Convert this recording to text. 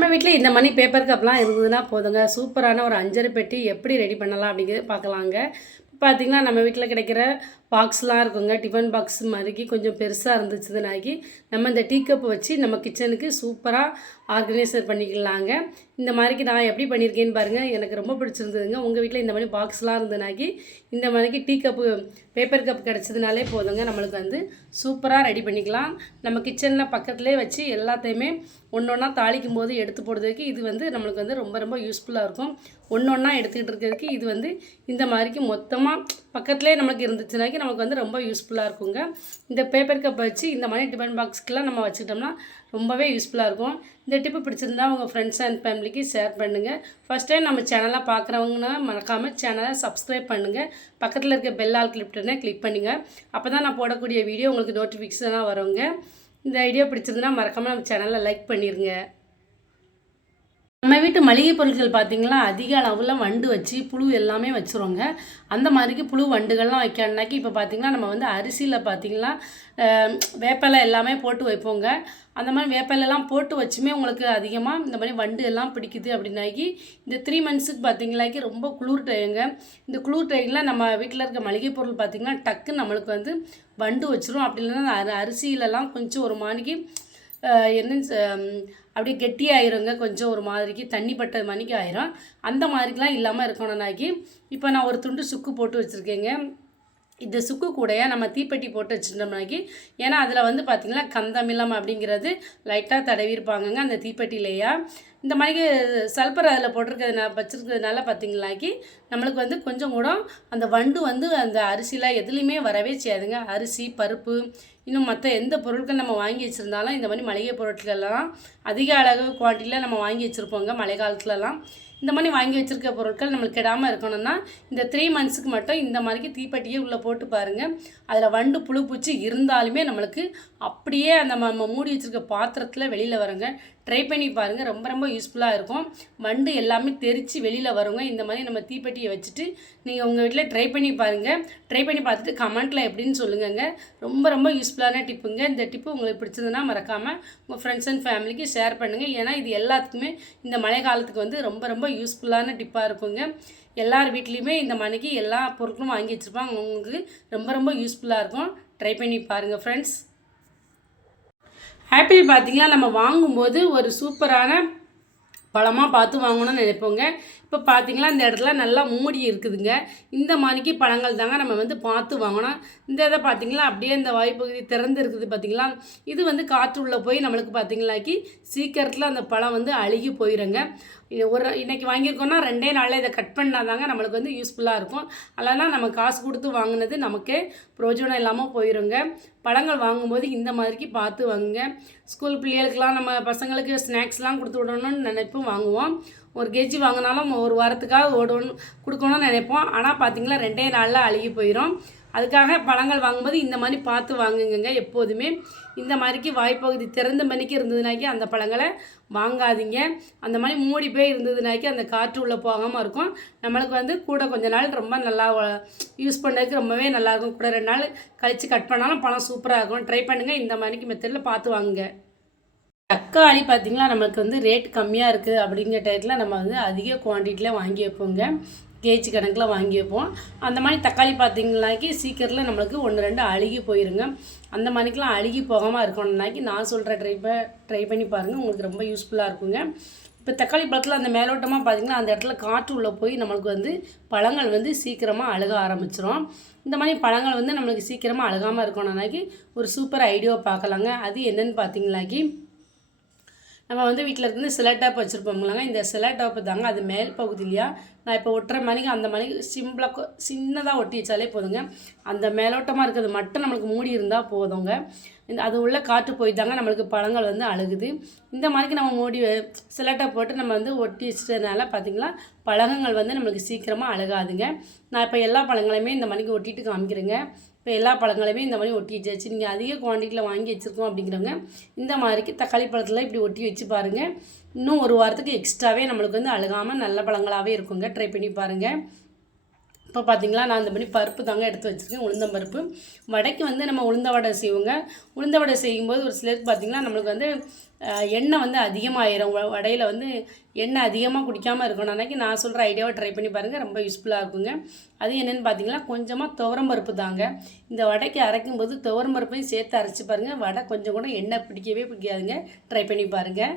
நம்ம வீட்டில் இந்த மாதிரி பேப்பர் கப்லாம் இருந்ததுன்னா போதுங்க. சூப்பரான ஒரு அஞ்சரை பெட்டி எப்படி ரெடி பண்ணலாம் அப்படிங்கிறது பார்க்கலாங்க. பார்த்திங்கன்னா நம்ம வீட்டில் கிடைக்கிற பாக்ஸ்லாம் இருக்குங்க. டிஃபன் பாக்ஸ் மாதிரிக்கு கொஞ்சம் பெருசாக இருந்துச்சுதுனாக்கி நம்ம இந்த டீ கப் வச்சு நம்ம கிச்சனுக்கு சூப்பராக ஆர்கனைசர் பண்ணிக்கலாங்க. இந்த மாதிரிக்கு நான் எப்படி பண்ணியிருக்கேன்னு பாருங்கள் எனக்கு ரொம்ப பிடிச்சிருந்ததுங்க. உங்கள் வீட்டில் இந்த மாதிரி பாக்ஸ்லாம் இருந்ததுனாக்கி இந்த மாதிரிக்கு டீ கப்பு பேப்பர் கப் கிடச்சதுனாலே போதுங்க. நம்மளுக்கு வந்து சூப்பராக ரெடி பண்ணிக்கலாம். நம்ம கிச்சனில் பக்கத்துலேயே வச்சு எல்லாத்தையுமே ஒன்று ஒன்றா தாளிக்கும் போது எடுத்து போடுறதுக்கு இது வந்து நம்மளுக்கு வந்து ரொம்ப ரொம்ப யூஸ்ஃபுல்லாக இருக்கும். ஒன்று ஒன்றா எடுத்துக்கிட்டு இருக்கிறதுக்கு இது வந்து இந்த மாதிரிக்கு மொத்தமாக பக்கத்துலேயே நமக்கு இருந்துச்சுனாக்கி நமக்கு வந்து ரொம்ப யூஸ்ஃபுல்லாக இருக்குங்க. இந்த பேப்பர் கப் வச்சு இந்த மாதிரி டிஃபன் பாக்ஸ்க்கெலாம் நம்ம வச்சுக்கிட்டோம்னா ரொம்பவே யூஸ்ஃபுல்லாக இருக்கும். இந்த டிப்பு பிடிச்சிருந்தா உங்கள் ஃப்ரெண்ட்ஸ் அண்ட் ஃபேமிலிக்கு ஷேர் பண்ணுங்கள் ஃபஸ்ட் டைம் நம்ம சேனலாக பார்க்குறவங்கன்னா மறக்காமல் சேனலை சப்ஸ்கிரைப் பண்ணுங்கள் பக்கத்தில் இருக்க பெல் ஆல் கிளிப்டனே கிளிக் பண்ணுங்கள் அப்போ தான் நான் போடக்கூடிய வீடியோ உங்களுக்கு நோட்டிஃபிகேஷனாக வருங்க. இந்த ஐடியா பிடிச்சிருந்தா மறக்காமல் நம்ம சேனலை லைக் பண்ணிடுங்க நம்ம வீட்டு மளிகை பொருட்கள் பார்த்திங்களா அதிக அளவில் வண்டு வச்சு புழு எல்லாமே வச்சுருவோங்க. அந்த மாதிரிக்கு புழு வண்டுகள்லாம் வைக்கணுனாக்கி இப்போ பார்த்திங்கன்னா நம்ம வந்து அரிசியில் பார்த்திங்கன்னா வேப்பிலை எல்லாமே போட்டு வைப்போங்க. அந்த மாதிரி வேப்பிலெல்லாம் போட்டு வச்சுமே உங்களுக்கு அதிகமாக இந்த மாதிரி வண்டு எல்லாம் பிடிக்குது அப்படின்னாக்கி இந்த த்ரீ மந்த்ஸுக்கு பார்த்திங்களாக்கி ரொம்ப குளிர் டைங்க இந்த குளிர் டைமில் நம்ம வீட்டில் இருக்க மளிகை பொருள் பார்த்திங்கன்னா டக்குன்னு நம்மளுக்கு வந்து வண்டு வச்சிரும். அப்படி இல்லைன்னா அரி- அரிசியிலலாம் கொஞ்சம் ஒரு மாணிக்கு என்னன்னு அப்படியே கெட்டியாயிருங்க. கொஞ்சம் ஒரு மாதிரிக்கு தண்ணி பட்ட மணிக்கு ஆயிரும். அந்த மாதிரிக்கெலாம் இல்லாமல் இருக்கணும்னாக்கி இப்போ நான் ஒரு துண்டு சுக்கு போட்டு வச்சுருக்கேங்க. இந்த சுக்கு கூடைய நம்ம தீப்பெட்டி போட்டு வச்சுருந்தோம்னாக்கி ஏன்னா அதில் வந்து பார்த்திங்கன்னா கந்தமிலம் அப்படிங்கிறது லைட்டாக தடவிருப்பாங்கங்க அந்த தீப்பெட்டிலேயா இந்த மாதிரி சல்பர் அதில் போட்டிருக்கிறதுனா வச்சுருக்கிறதுனால பார்த்தீங்களாக்கி நம்மளுக்கு வந்து கொஞ்சம் கூட அந்த வண்டு வந்து அந்த அரிசியில் எதுலேயுமே வரவே செய்யாதுங்க. அரிசி பருப்பு இன்னும் மற்ற எந்த பொருட்கள் நம்ம வாங்கி வச்சுருந்தாலும் இந்த மாதிரி மளிகை பொருட்கள்லாம் அதிக அளவு குவான்டிட்டியில் நம்ம வாங்கி வச்சுருப்போங்க மழை காலத்துலலாம் இந்த மாதிரி வாங்கி வச்சுருக்க பொருட்கள் நம்மளுக்கு கெடாமல் இருக்கணும்னா இந்த த்ரீ மந்த்ஸுக்கு மட்டும் இந்த மாதிரிக்கு தீப்பெட்டியே உள்ளே போட்டு பாருங்கள் அதில் வண்டு புழு பூச்சி இருந்தாலுமே நம்மளுக்கு அப்படியே அந்த நம்ம மூடி வச்சுருக்க பாத்திரத்தில் வெளியில் வருங்க. ட்ரை பண்ணி பாருங்கள் ரொம்ப ரொம்ப யூஸ்ஃபுல்லாக இருக்கும். வண்டு எல்லாமே தெரித்து வெளியில் வருங்க. இந்த மாதிரி நம்ம தீப்பெட்டியை வச்சுட்டு நீங்கள் உங்கள் வீட்டில் ட்ரை பண்ணி பாருங்கள் ட்ரை பண்ணி பார்த்துட்டு கமெண்ட்டில் எப்படின்னு சொல்லுங்கங்க. ரொம்ப ரொம்ப யூஸ்ஃபுல்லான டிப்புங்க இந்த டிப்பு உங்களுக்கு பிடிச்சதுன்னா மறக்காமல் உங்கள் ஃப்ரெண்ட்ஸ் அண்ட் ஃபேமிலிக்கு ஷேர் பண்ணுங்கள் ஏன்னா இது எல்லாத்துக்குமே இந்த மழை காலத்துக்கு வந்து ரொம்ப ரொம்ப யூஸ்ஃபுல்லான டிப்பாக இருக்குங்க. எல்லார் வீட்லேயுமே இந்த மணிக்கு எல்லா பொருட்களும் வாங்கி வச்சுருப்பாங்க. உங்களுக்கு ரொம்ப ரொம்ப யூஸ்ஃபுல்லாக இருக்கும். ட்ரை பண்ணி பாருங்கள் ஃப்ரெண்ட்ஸ் ஆப்பிள் பார்த்தீங்கன்னா நம்ம வாங்கும்போது ஒரு சூப்பரான பழமாக பார்த்து வாங்கணும்னு நினைப்போங்க. இப்போ பார்த்தீங்களா இந்த இடத்துல நல்லா மூடி இருக்குதுங்க. இந்த மாதிரிக்கு பழங்கள் தாங்க நம்ம வந்து பார்த்து வாங்கணும். இந்த இதை பார்த்தீங்களா அப்படியே இந்த வாய்ப்பகுதி திறந்து இருக்குது பார்த்தீங்களா இது வந்து காற்று உள்ளே போய் நம்மளுக்கு பார்த்தீங்களாக்கி சீக்கிரத்தில் அந்த பழம் வந்து அழுகி போயிருங்க. ஒரு இன்றைக்கி வாங்கியிருக்கோன்னா ரெண்டே நாளில் இதை கட் பண்ணால் தாங்க நம்மளுக்கு வந்து யூஸ்ஃபுல்லாக இருக்கும். அல்லனா நம்ம காசு கொடுத்து வாங்கினது நமக்கே பிரயோஜனம் இல்லாமல் போயிருங்க. பழங்கள் வாங்கும்போது இந்த மாதிரிக்கு பார்த்து வாங்குங்க. ஸ்கூல் பிள்ளைகளுக்கெல்லாம் நம்ம பசங்களுக்கு ஸ்நாக்ஸ்லாம் கொடுத்து விடணும்னு நினைப்போம் வாங்குவோம். ஒரு கேஜி வாங்கினாலும் ஒரு வாரத்துக்காக ஓடணும் கொடுக்கணும்னு நினைப்போம். ஆனால் பார்த்தீங்களா ரெண்டே நாளில் அழுகி போயிடும் அதுக்காக பழங்கள் வாங்கும்போது இந்த மாதிரி பார்த்து வாங்குங்க எப்போதுமே. இந்த மாதிரிக்கு வாய்ப்பகுதி திறந்த மணிக்கு இருந்ததுனாக்கி அந்த பழங்களை வாங்காதீங்க. அந்த மாதிரி மூடி போய் இருந்ததுனாக்கி அந்த காற்று உள்ளே போகாமல் இருக்கும். நம்மளுக்கு வந்து கூட கொஞ்ச நாள் ரொம்ப நல்லா யூஸ் பண்ணுறதுக்கு ரொம்பவே நல்லாயிருக்கும் கூட ரெண்டு நாள் கழித்து கட் பண்ணாலும் பழம் சூப்பராக இருக்கும். ட்ரை பண்ணுங்கள் இந்த மாதிரிக்கு மெத்தடில் பார்த்து வாங்குங்க. தக்காளி பார்த்திங்கன்னா நம்மளுக்கு வந்து ரேட் கம்மியாக இருக்குது அப்படிங்கிற டயத்தில் நம்ம வந்து அதிக குவான்டிட்டியில் வாங்கி வைப்போங்க. கேஜி கணக்கில் வாங்கி வைப்போம். அந்த மாதிரி தக்காளி பார்த்திங்கனாக்கி சீக்கிரத்தில் நம்மளுக்கு ஒன்று ரெண்டு அழுகி போயிருங்க. அந்த மாதிரிக்கெலாம் அழுகி போகாமல் இருக்கணும்னாக்கி நான் சொல்கிற ட்ரைப்பை ட்ரை பண்ணி பாருங்கள் உங்களுக்கு ரொம்ப யூஸ்ஃபுல்லாக இருக்குங்க. இப்போ தக்காளி பழத்தில் அந்த மேலோட்டமாக பார்த்திங்கன்னா அந்த இடத்துல காற்று உள்ளே போய் நம்மளுக்கு வந்து பழங்கள் வந்து சீக்கிரமாக அழுக ஆரம்பிச்சிரும். இந்த மாதிரி பழங்கள் வந்து நம்மளுக்கு சீக்கிரமாக அழுகாமல் இருக்கணும்னாக்கி ஒரு சூப்பர் ஐடியாவை பார்க்கலாங்க அது என்னென்னு பார்த்தீங்களாக்கி நம்ம வந்து வீட்டில் இருந்து சில டாப் வச்சுருப்போம்லாங்க. இந்த சிலட்டாப்பு தாங்க அது மேல் பகுதியிலையா? நான் இப்போ ஒட்டுற மணிக்கு அந்த மணிக்கு சிம்பிளாக சின்னதாக ஒட்டி வச்சாலே போதுங்க. அந்த மேலோட்டமாக இருக்கிறது மட்டும் நம்மளுக்கு மூடி இருந்தால் போதுங்க. இந்த அது உள்ள காற்று போய் தாங்க நம்மளுக்கு பழங்கள் வந்து அழுகுது. இந்த மாதிரிக்கு நம்ம மூடி சிலட்டை போட்டு நம்ம வந்து ஒட்டி வச்சதுனால பார்த்திங்களா பழங்கள் வந்து நம்மளுக்கு சீக்கிரமாக அழுகாதுங்க. நான் இப்போ எல்லா பழங்களையுமே இந்த மாதிரிக்கு ஒட்டிட்டு காமிக்கிறேங்க. இப்போ எல்லா பழங்களையுமே இந்த மாதிரி ஒட்டி வச்சாச்சு நீங்கள் அதிக குவான்டிட்டியில் வாங்கி வச்சுருக்கோம் அப்படிங்கிறவங்க இந்த மாதிரிக்கு தக்காளி பழத்தில் இப்படி ஒட்டி வச்சு பாருங்கள் இன்னும் ஒரு வாரத்துக்கு எக்ஸ்ட்ராவே நம்மளுக்கு வந்து அழுகாமல் நல்ல பழங்களாகவே இருக்குங்க. ட்ரை பண்ணி பாருங்கள் இப்போ பார்த்தீங்களா நான் இந்த மாதிரி பருப்பு தாங்க எடுத்து வச்சுருக்கேன் உளுந்தம் பருப்பு. வடைக்கு வந்து நம்ம உளுந்த வடை செய்வோங்க. உளுந்த வடை செய்யும்போது ஒரு சிலருக்கு பார்த்திங்கன்னா நம்மளுக்கு வந்து எண்ணெய் வந்து அதிகமாகிடும் வடையில் வந்து எண்ணெய் அதிகமாக குடிக்காமல் இருக்கணும். அன்றைக்கி நான் சொல்கிற ஐடியாவை ட்ரை பண்ணி பாருங்கள் ரொம்ப யூஸ்ஃபுல்லாக இருக்குங்க. அது என்னென்னு பார்த்தீங்கன்னா கொஞ்சமாக துவரம் பருப்பு தாங்க. இந்த வடைக்கு அரைக்கும் போது துவரம் பருப்பையும் சேர்த்து அரைச்சி பாருங்கள் வடை கொஞ்சம் கூட எண்ணெய் பிடிக்கவே பிடிக்காதுங்க. ட்ரை பண்ணி பாருங்கள்